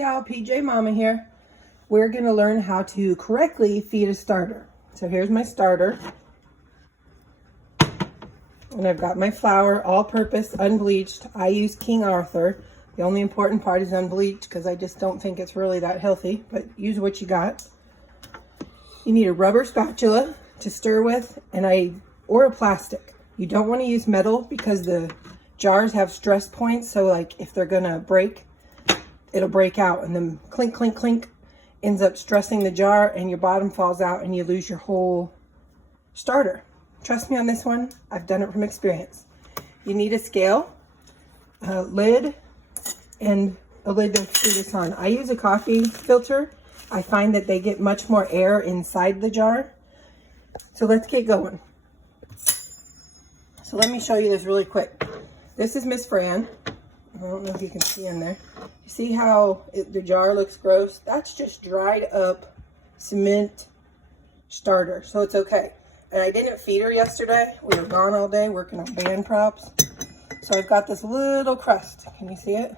Y'all, PJ Mama here. We're going to learn how to correctly feed a starter. So here's my starter. And I've got my flour, all-purpose, unbleached. I use King Arthur. The only important part is unbleached because I just don't think it's really that healthy, but use what you got. You need a rubber spatula to stir with, or a plastic. You don't want to use metal because the jars have stress points, so like if they're going to break, it'll break out, and then clink, clink, clink ends up stressing the jar, and your bottom falls out, and you lose your whole starter. Trust me on this one. I've done it from experience. You need a scale, a lid, and a lid to screw this on. I use a coffee filter. I find that they get much more air inside the jar. So let's get going. So let me show you this really quick. This is Miss Fran. I don't know if you can see in there. You see how the jar looks gross? That's just dried up cement starter, so it's okay. And I didn't feed her yesterday. We were gone all day working on band props. So I've got this little crust. Can you see it?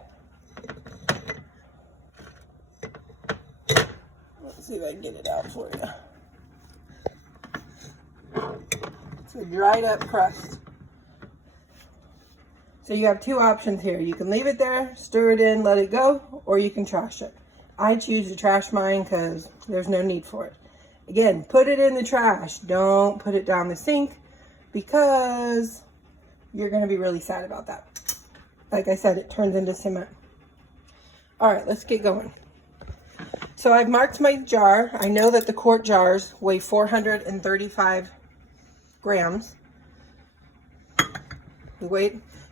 Let's see if I can get it out for you. It's a dried up crust. So you have two options here. You can leave it there, stir it in, let it go, or you can trash it. I choose to trash mine because there's no need for it. Again, put it in the trash. Don't put it down the sink because you're going to be really sad about that. Like I said, it turns into cement. All right, let's get going. So I've marked my jar. I know that the quart jars weigh 435 grams.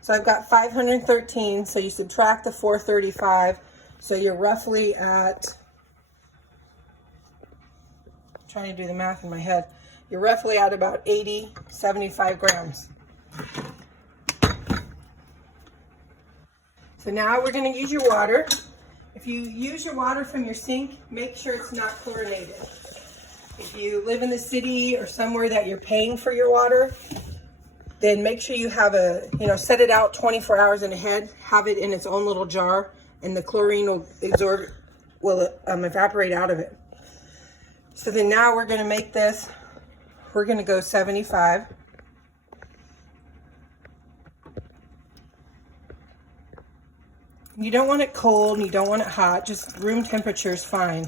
So I've got 513, so you subtract the 435, so you're roughly at, I'm trying to do the math in my head, you're roughly at about 75 grams. So now we're going to use your water. If you use your water from your sink, make sure it's not chlorinated. If you live in the city or somewhere that you're paying for your water, then make sure you have set it out 24 hours in ahead, have it in its own little jar, and the chlorine will evaporate out of it. So then now we're going to make this, we're going to go 75. You don't want it cold, and you don't want it hot, just room temperature is fine.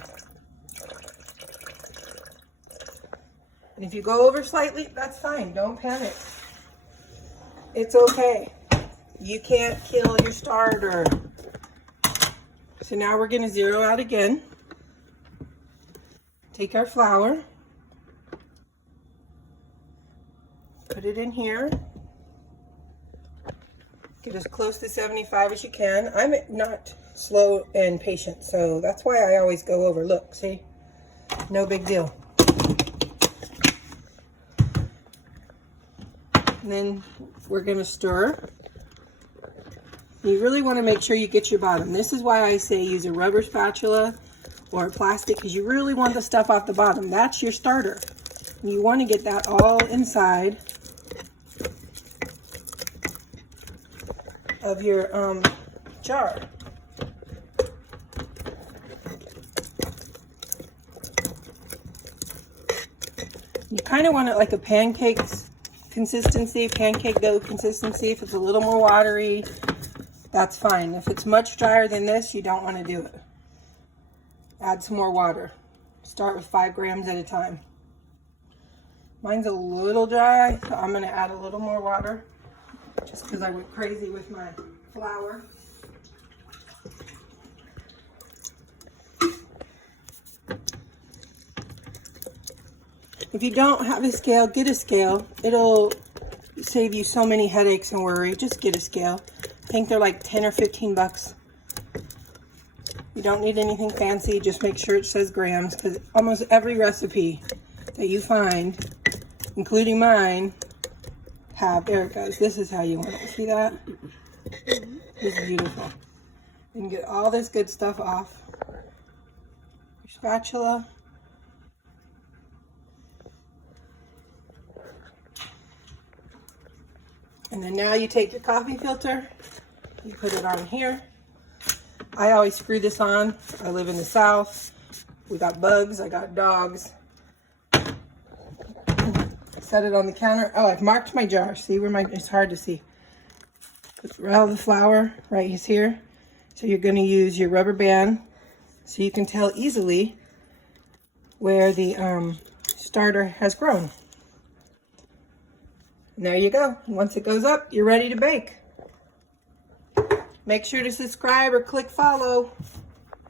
And if you go over slightly, that's fine, don't panic. It's okay. You can't kill your starter. So now we're going to zero out again. Take our flour. Put it in here. Get as close to 75 as you can. I'm not slow and patient, so that's why I always go over. Look, see? No big deal. And then we're going to stir. You really want to make sure you get your bottom. This is why I say use a rubber spatula or a plastic, because you really want the stuff off the bottom. That's your starter. And you want to get that all inside of your jar. You kind of want it like a pancake dough consistency. If it's a little more watery, that's fine. If it's much drier than this, you don't want to do it. Add some more water. Start with 5 grams at a time. Mine's a little dry, so I'm going to add a little more water just because I went crazy with my flour. If you don't have a scale, get a scale. It'll save you so many headaches and worry. Just get a scale. I think they're like 10 or 15 bucks. You don't need anything fancy. Just make sure it says grams, because almost every recipe that you find, including mine, there it goes. This is how you want it. See that? This is beautiful. You can get all this good stuff off your spatula. And then now you take your coffee filter, you put it on here, I always screw this on. I live in the South. We got bugs. I got dogs. Set it on the counter. Oh, I've marked my jar. See where it's hard to see. Put all the flour right here. So you're going to use your rubber band so you can tell easily where the starter has grown. And there you go. Once it goes up, you're ready to bake. Make sure to subscribe or click follow.